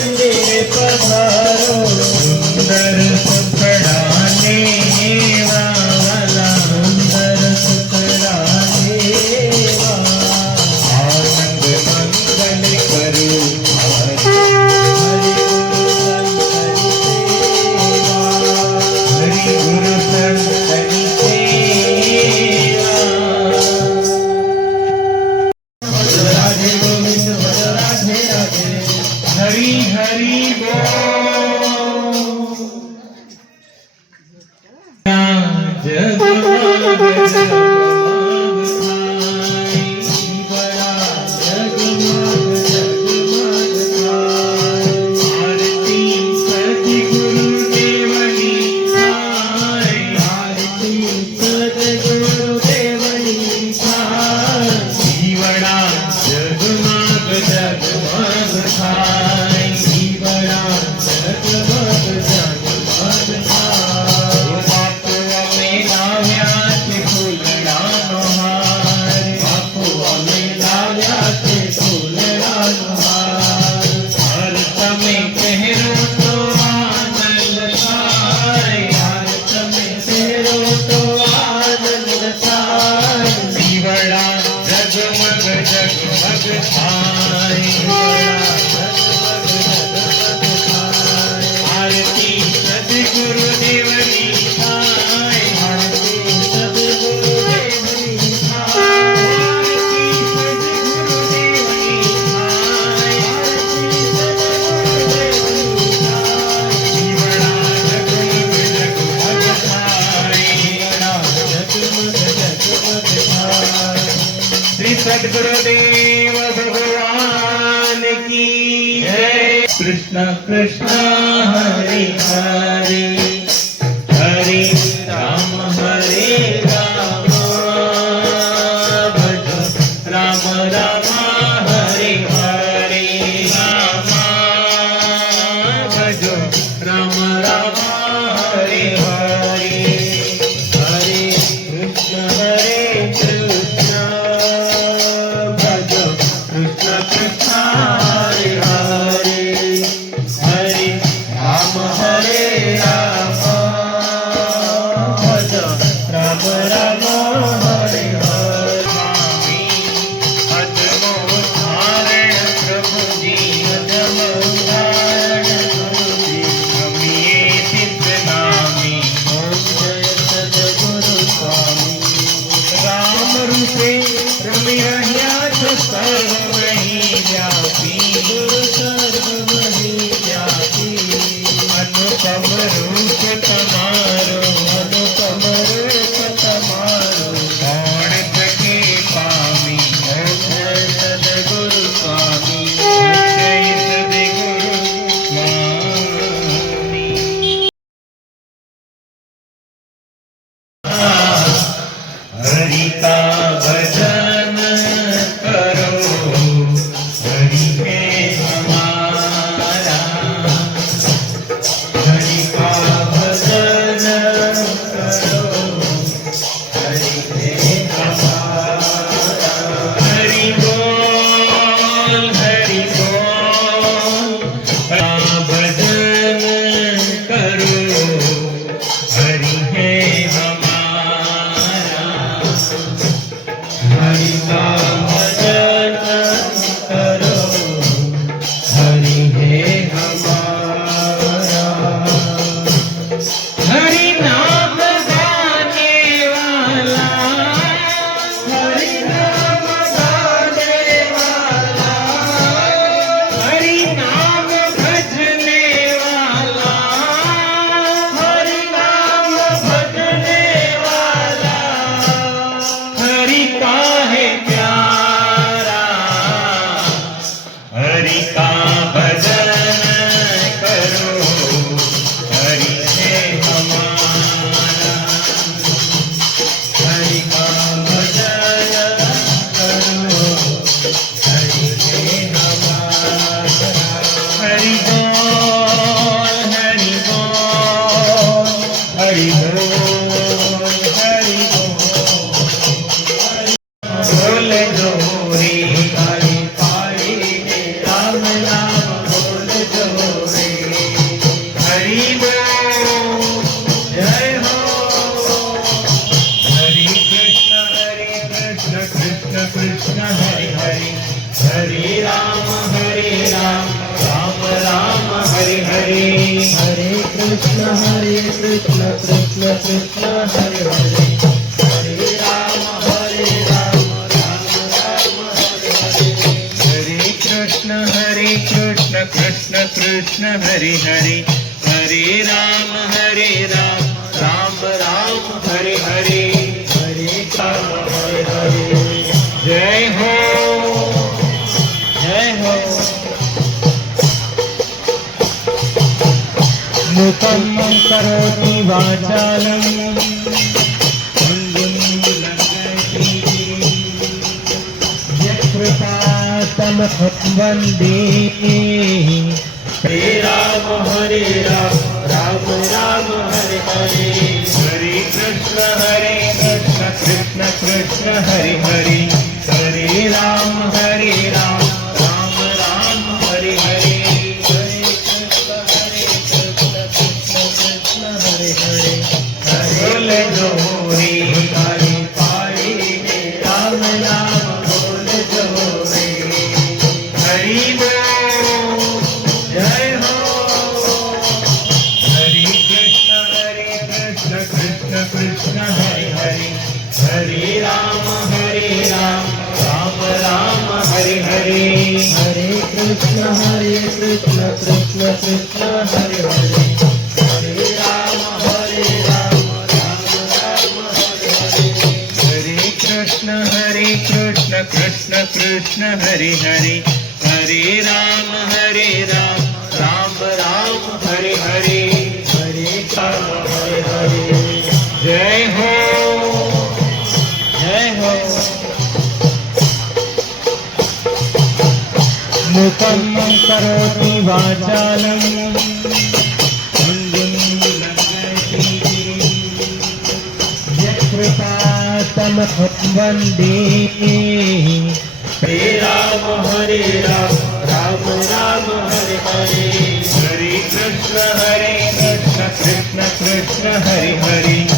મંદિરે પધારો સુંદર સુખડા લેવા વાલા સુંદર સુખડા લેવા આનંદ મંગલ કરું હરિ ગુરુ સંતની હરી હરી બોલ જગમગ જગમગ થાય જગમગ જગમગ થાય આરતી સદગુરુ દેવની થાય આરતી સદગુરુ દેવની થાય જીવડા જગમગ જગમગ થાય જીવડા જગમગ જગમગ થાય બાપુ અમે લાવ્યા છે ફૂલડાનો હાર બાપુ અમે લાવ્યા છે ફૂલડાનો હાર હાર તમે પહેરો તો આનંદ થાય હાર તમે પહેરો તો આનંદ થાય જીવડા જગમગ જગમગ થાય આરતી સદગુરુ દેવની થાય આરતી સદગુરુ દેવની થાય આરતી સદગુરુ દેવની થાય આરતી સદગુરુ દેવની થાય જીવડા જગમગ જગમગ થાય જીવડા જગમગ જગમગ થાય श्री सद्गुरुदेव भगवान की जय कृष्ण कृष्ण हरे हरे हरे राम भज राम राम हरे हरे राम भज राम राम हरे हरे हरे कृष्ण कृष्ण हरे हरे हरे राम हरे राम कृष्ण कृष्ण कृष्ण हरे हरे हरे राम राम राम हरे हरे हरे कृष्ण कृष्ण कृष्ण हरे हरे हरे राम राम राम हरे हरे हरे राम हरे हरे जय हो जय हो मुखं करोति वाचालं यत्कृपातमहं वन्दे हरे राम राम राम हरे हरे हरे कृष्ण कृष्ण कृष्ण हरे हरे हरे राम राम राम हरे हरे हरे कृष्ण कृष्ण हरे हरे बोल जोरे हरि पाई राम नाम बोल जोरे हरि बोल जय हो हरे कृष्ण कृष्ण कृष्ण हरे हरे हरे राम राम राम हरे हरे हरे कृष्ण कृष्ण कृष्ण हरे हरे हरे राम राम राम हरे हरे हरे कृष्ण कृष्ण कृष्ण हरे हरे हरे राम राम राम हरे हरे हरे राम हरे हरे जय हो जय हो मुखं करोति वाचालं यत्कृपातमहं वन्दे हरे राम राम राम हरे हरे हरे कृष्ण कृष्ण कृष्ण हरे हरे